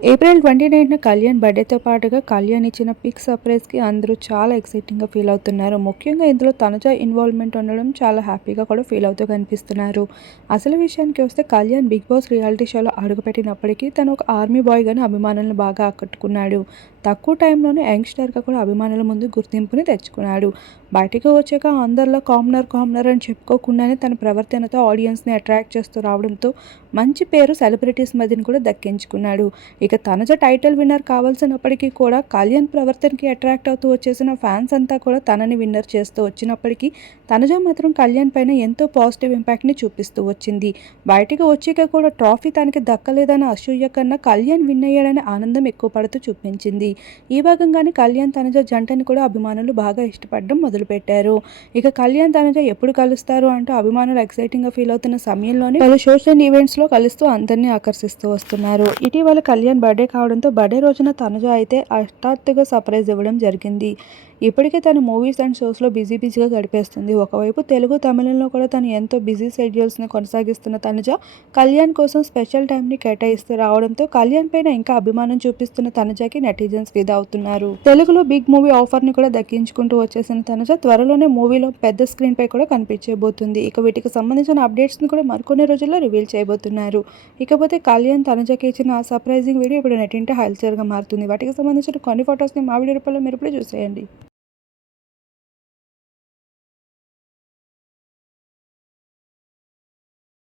April 29న Kalyan బర్త్డేతో పాటుగా కళ్యాణ్ ఇచ్చిన pick సర్ప్రైజ్కి అందరూ చాలా ఎక్సైటింగ్గా ఫీల్ అవుతున్నారు. ముఖ్యంగా ఇందులో తనుజ ఇన్వాల్వ్మెంట్ ఉండడం చాలా హ్యాపీగా కూడా ఫీల్ అవుతూ కనిపిస్తున్నారు. అసలు విషయానికి వస్తే కళ్యాణ్ బిగ్ బాస్ రియాలిటీ షోలో అడుగుపెట్టినప్పటికీ తను ఒక ఆర్మీ బాయ్గానే అభిమానులను బాగా ఆకట్టుకున్నాడు. తక్కువ టైంలోనే యంగ్స్టర్గా కూడా అభిమానుల ముందు గుర్తింపుని తెచ్చుకున్నాడు. బయటకు వచ్చాక అందరిలో కామనర్ అని చెప్పుకోకుండానే తన ప్రవర్తనతో ఆడియన్స్ని అట్రాక్ట్ చేస్తూ రావడంతో మంచి పేరు సెలబ్రిటీస్ మధ్యన కూడా దక్కించుకున్నాడు. ఇక తనుజ టైటిల్ విన్నర్ కావాల్సినప్పటికీ కూడా కళ్యాణ్ ప్రవర్తనకి అట్రాక్ట్ అవుతూ వచ్చేసిన ఫ్యాన్స్ అంతా కూడా తనని విన్నర్ చేస్తూ వచ్చినప్పటికీ తనుజ మాత్రం కళ్యాణ్ పైన ఎంతో పాజిటివ్ ఇంపాక్ట్ని చూపిస్తూ వచ్చింది. బయటికి వచ్చాక కూడా ట్రాఫీ తనకి దక్కలేదన్న అసూయ కన్నా కళ్యాణ్ విన్ అయ్యాడనే ఆనందం ఎక్కువ పడుతూ చూపించింది. ఈ భాగంగానే కళ్యాణ్ తనుజ జంటని కూడా అభిమానులు బాగా ఇష్టపడడం మొదలుపెట్టారు. ఇక కళ్యాణ్ తనుజ ఎప్పుడు కలుస్తారు అంటూ అభిమానులు ఎక్సైటింగ్గా ఫీల్ అవుతున్న సమయంలోనే పలు సోషల్ ఈవెంట్స్లో కలుస్తూ అందరినీ ఆకర్షిస్తూ వస్తున్నారు. ఇటీవల కళ్యాణ్ బర్త్డే కావడంతో బర్త్డే రోజున తనుజ అయితే హఠాత్తుగా సర్ప్రైజ్ ఇవ్వడం జరిగింది. ఇప్పటికే తను మూవీస్ అండ్ షోస్లో బిజీగా గడిపేస్తుంది. ఒకవైపు తెలుగు, తమిళంలో కూడా తను ఎంతో బిజీ షెడ్యూల్స్ని కొనసాగిస్తున్న తనుజ కళ్యాణ్ కోసం స్పెషల్ టైంని కేటాయిస్తూ రావడంతో కళ్యాణ్ పైన ఇంకా అభిమానం చూపిస్తున్న తనుజకి నెటిజన్స్ ఫిదా అవుతున్నారు. తెలుగులో బిగ్ మూవీ ఆఫర్ని కూడా దక్కించుకుంటూ వచ్చేసిన తనుజ త్వరలోనే మూవీలో పెద్ద స్క్రీన్ పై కూడా కనిపించబోతుంది. ఇక వీటికి సంబంధించిన అప్డేట్స్ని కూడా మరికొన్ని రోజుల్లో రివీల్ చేయబోతున్నారు. ఇకపోతే కళ్యాణ్ తనుజకి ఇచ్చిన ఆ సర్ప్రైజింగ్ వీడియో ఇప్పుడు నెట్టింట హల్చల్గా మారుతుంది. వాటికి సంబంధించిన కొన్ని ఫొటోస్ని మా వీడియో రూపంలో మీరు ఇప్పుడు చూసేయండి.